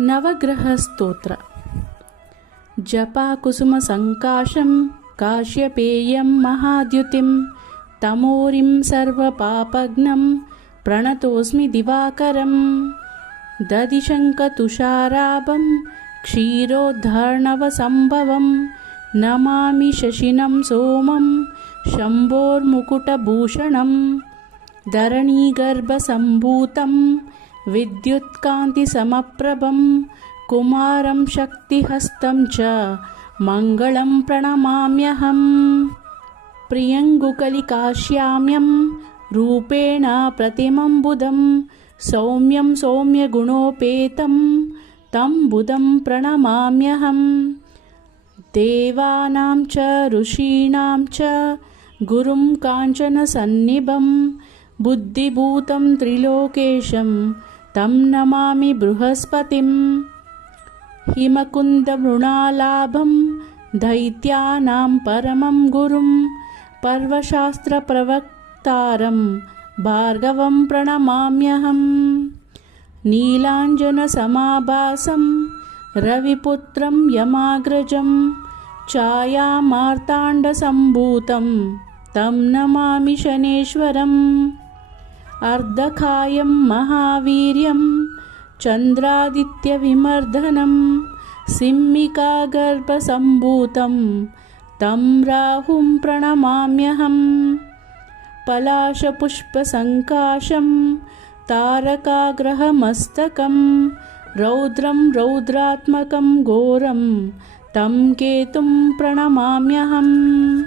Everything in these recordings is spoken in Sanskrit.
नवग्रहस्तोत्र। जपाकुसुमसङ्काशं काश्यपेयं महाद्युतिं तमोरिं सर्वपापघ्नं प्रणतोऽस्मि दिवाकरं। दधिशङ्खतुषाराभं क्षीरोद्धर्णवसम्भवं नमामि शशिनं सोमं शम्भोर्मुकुटभूषणं। धरणीगर्भसम्भूतं विद्युत्कान्तिसमप्रभं कुमारं शक्तिहस्तं च मङ्गलं प्रणमाम्यहम्। प्रियङ्गुकलिकाश्याम्यं रूपेण प्रतिमं बुधं सौम्यं सौम्यगुणोपेतं तं बुधं प्रणमाम्यहम्। देवानां च ऋषीणां च गुरुं काञ्चनसन्निभं बुद्धिभूतं त्रिलोकेशं तं नमामि बृहस्पतिम्। हिमकुन्दमृणालाभं दैत्यानां परमं गुरुं पर्वशास्त्रप्रवक्तारं भार्गवं प्रणमाम्यहम्। नीलाञ्जनसमाभासं रविपुत्रं यमाग्रजं छायामार्ताण्डसम्भूतं तं नमामि शनेश्वरम्। अर्धकायं महावीर्यं चन्द्रादित्यविमर्दनं सिंहिकागर्भसम्भूतं तं राहुं प्रणमाम्यहम्। पलाशपुष्पसङ्काशं तारकाग्रहमस्तकं रौद्रं रौद्रात्मकं घोरं तं केतुं प्रणमाम्यहम्।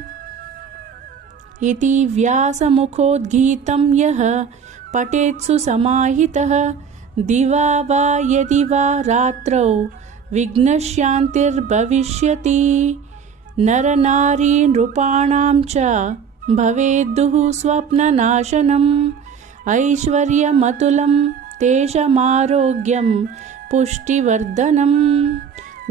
इति व्यासमुखोद्गीतं यः पठेत्सु समाहितः दिवा वा यदि वा रात्रौ विघ्नशान्तिर्भविष्यति। नरनारी नृपाणां च भवेद्दुः स्वप्ननाशनम् ऐश्वर्यमतुलं तेषामारोग्यं पुष्टिवर्धनम्।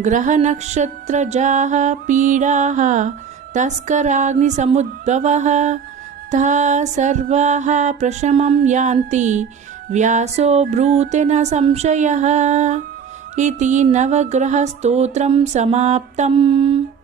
ग्रहनक्षत्रजाः पीडाः तस्कराग्निसमुद्भवः तः सर्वाः प्रशमं यान्ति व्यासो ब्रूते न संशयः। इति नवग्रहस्तोत्रं समाप्तम्।